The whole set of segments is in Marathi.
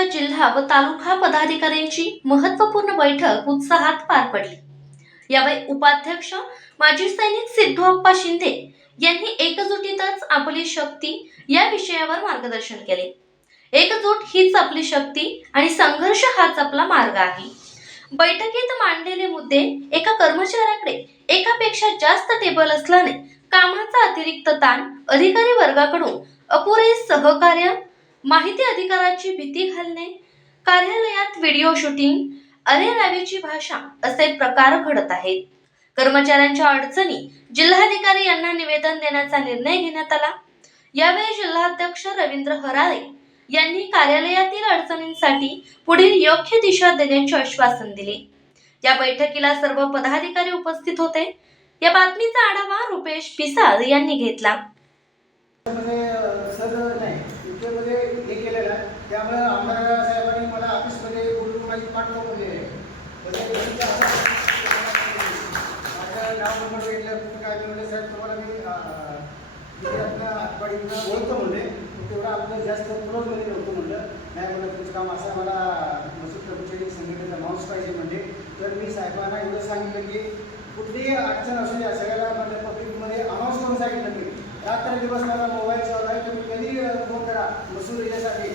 पक्षाच्या जिल्हा व तालुका पदाधिकाऱ्यांची महत्त्वपूर्ण बैठक उत्साहात पार पडली। यावेळी उपाध्यक्ष माजी सैनिक सिद्धू शिंदे यांनी एकजुटीतच आपली शक्ती या विषयावर मार्गदर्शन केले। एकजूट हीच आपली शक्ती आणि संघर्ष हाच आपला मार्ग आहे। बैठकीत मांडलेले मुद्दे एका कर्मचाऱ्याकडे एकापेक्षा जास्त टेबल असल्याने कामाचा अतिरिक्त ताण, अधिकारी वर्गाकडून अपुरे सहकार्य, माहिती अधिकाराची भीती घालणे, कार्यालयात व्हिडिओ शूटिंग, अरेरावीची भाषा असे प्रकार घडत आहेत। कर्मचाऱ्यांच्या अडचणी जिल्हाधिकारी यांना निवेदन देण्याचा निर्णय घेण्यात आला। यावेळी जिल्हाध्यक्ष रवींद्र हराळे यांनी कार्यालयातील अडचणींसाठी पुढील योग्य दिशा देण्याचे आश्वासन दिले। या बैठकीला सर्व पदाधिकारी उपस्थित होते। या बातमीचा आढावा रुपेश पिसाळ यांनी घेतला। त्यामुळे आमदार साहेबांनी मला ऑफिसमध्ये बोलून माझी पाठवून दिली आहे। माझं नाव नंबर घेतलं काय म्हणले साहेब तुम्हाला मी आठवडीनं बोलतो म्हणले, तेवढं आपलं जास्त क्लोजमध्ये नव्हतं म्हणलं। नाही म्हणलं तुमचं काम असं मला महसूल कर्मचारी संघटनेचा माणूस पाहिजे म्हणले। तर मी साहेबांना एवढं सांगितलं की कुठलीही अडचण असू द्या सगळ्याला म्हणजे पब्लिकमध्ये अनाऊन्स करून सांगितलं मी रात्र दिवस मला मोबाईल चालू आहे, तुम्ही कधी फोन करा महसूल येण्यासाठी।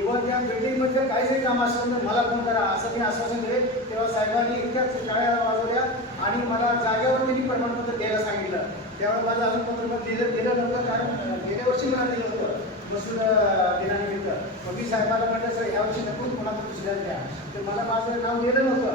इव्हन त्या बिल्डिंगमध्ये काही जरी काम असेल तर मला फोन करा असं मी आश्वासन दिले। तेव्हा साहेबांनी इतक्याच टाळ्या वाजवल्या आणि मला जागेवर त्यांनी प्रमाणपत्र द्यायला सांगितलं। त्यावेळेस माझं अजून पत्र दिलं नव्हतं, कारण गेल्या वर्षी मला दिलं होतं महसूल दिनानिमित्त। मग मी साहेबांना म्हटलं सर यावर्षी नको कोणाला दुसऱ्याला द्या, तर मला माझं नाव दिलं नव्हतं।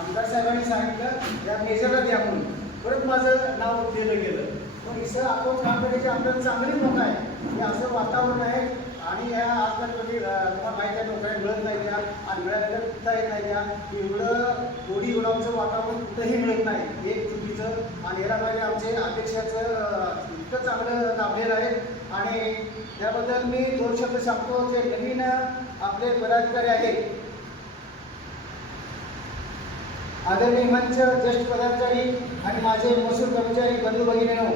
आमदार साहेबांनी सांगितलं या मेजरला द्या म्हणून, परत माझं नाव दिलं गेलं। पण इथं आपण काम करायची आपल्याला चांगली मत आहे, हे असं वातावरण आहे। आणि ह्या आजकाल कधी तुम्हाला माहीत आहे लोकांना मिळत नाही द्या आणि मिळालेलं पिता येत नाही द्या, एवढं गोडी उडावचं वातावरण कुठंही मिळत नाही एक चुकीचं। आणि याला पाहिजे आमचे अध्यक्षाचं इतकं चांगलं लाभलेलं आहे आणि त्याबद्दल मी 2 शब्द सांगतो। जे नवीन आपले पदाधिकारी आहेत, आदरणीय मंच ज्येष्ठ पदाधिकारी आणि माझे महसूल कर्मचारी बंधू भगिनींनो,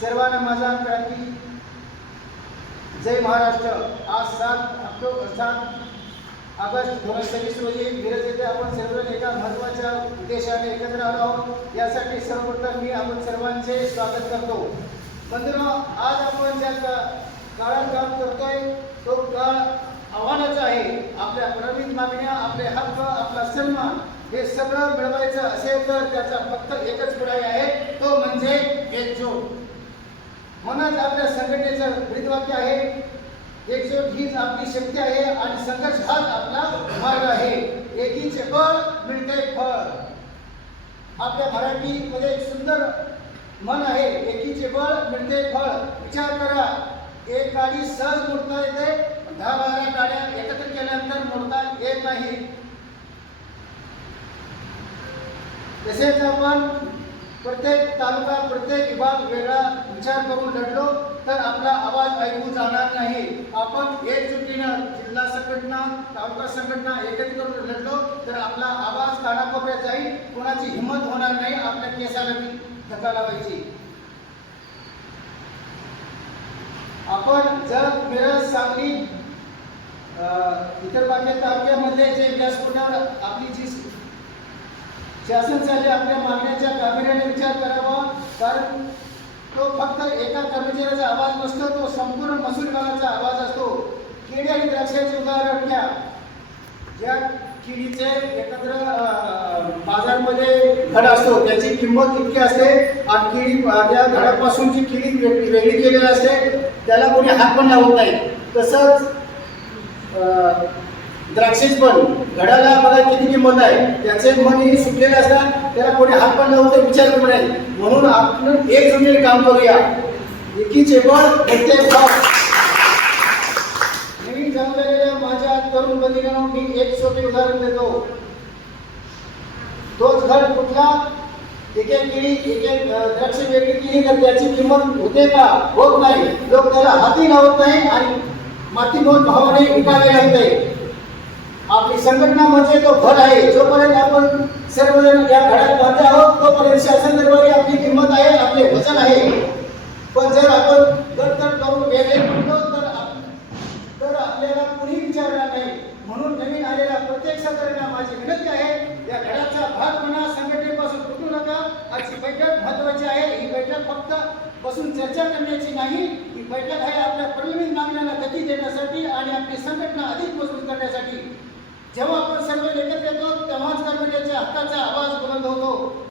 सर्वांना माझा क्रांती जय महाराष्ट्र। आज 7 ऑगस्ट 2026 रोजी मिरज येथे आपण सर्वजण एका महत्त्वाच्या उद्देशाने एकत्र आलो आहोत। यासाठी सर्वप्रथम मी आपण सर्वांचे स्वागत करतो। बंधूंनो, आज आपण ज्या काळात काम करतोय तो काळ आव्हानाचा आहे। आपल्या प्रलंबित मागण्या, आपले हक्क, आपला सन्मान हे सगळं मिळवायचं असेल तर त्याचा फक्त एकच पर्याय आहे, तो म्हणजे एकजूट। म्हणूनच आपल्या संघटनेचं ब्रीदवाक्य आहे, एकजूट हीच आपली शक्ती आहे आणि संघर्ष हाच आपला मार्ग आहे। एकीचे बळ मिळते फळ। आपल्या मराठीमध्ये एक सुंदर म्हण आहे, एकीचे बळ मिळते फळ। विचार करा, एक गाडी सहज मोडता येते, 10-12 गाड्या एकत्र केल्यानंतर मोडता येत नाही। तसेच आपण प्रत्येक तालुका, प्रत्येक विभाग वेगळा विचार करून लढलो तर आपला आवाज ऐकू जाणार नाही। आपण एकजुटीनं जिल्हा संघटना, तालुका संघटना एकत्रित करून लढलो तर आपला आवाज कानाकोपऱ्यात जाईल, कोणाची हिंमत होणार नाही आपल्या केसाला धक्का लावायची। आपण जर मिरज, सांगली, इतर बाकी तालुक्यामध्ये जे व्यासपीठावर आपली जी शासन चालले आपल्या मागण्याच्या गांभीर्याने विचार करावा, कारण तो फक्त एका कर्मचाऱ्याचा आवाज नसतो, तो संपूर्ण महसूल विभागाचा आवाज असतो। केळी आणि द्राक्षाचे उदाहरण घ्या, ज्या केळीचे एकत्र बाजारमध्ये घड असतो त्याची किंमत इतकी असते आणि केळी त्या घडापासूनची केळी वेगळी केलेली असते, त्याला कोणी हात पण लावत नाही। तसंच द्राक्षेच पण घडाला बघा किती किंमत आहे, त्याचे मनही सुटलेले असतात, त्याला कोणी हात पण लावून विचार करू नये। म्हणून आपण एकजुटीने काम करूया, एकीचे बळ मिळते फळ। नवीन जन्मलेल्या माझ्या तरुण बंधूंनो, मी एक सोपे उदाहरण देतो। तोच घड कुठला, एक केळी, एक द्राक्ष वेगळी केली तर त्याची किंमत होते का? होत नाही। लोक त्याला हाती लावत नाही आणि मातीमोल भावाने विकायला लागते। आपली संघटना म्हणजे तो घर आहे। जोपर्यंत आपण सर्वजण या घरात बांधले आहोत तोपर्यंत शासन दरबारी आपली किंमत आहे, आपले वचन आहे। पण जर आपण गडतड करून वेगळे पडलो तर तर आपल्याला कुणी विचारणार नाही. म्हणून नवीन आलेल्या प्रत्येक सहकाऱ्यांना माझी विनंती आहे, या घराचा भाग म्हणा, संघटनेपासून तुटू नका. आजची बैठक महत्त्वाची आहे. ही बैठक फक्त बसून चर्चा करण्याची नाही, ही बैठक आहे आपल्या प्रलंबित मागण्यांना गती देण्यासाठी आणि आपली संघटना अधिक मजबूत करण्यासाठी. जेव्हा आपण सर्व एकत्र येतो तेव्हाच कर्मचाऱ्याच्या हक्काचा आवाज बुलंद होतो.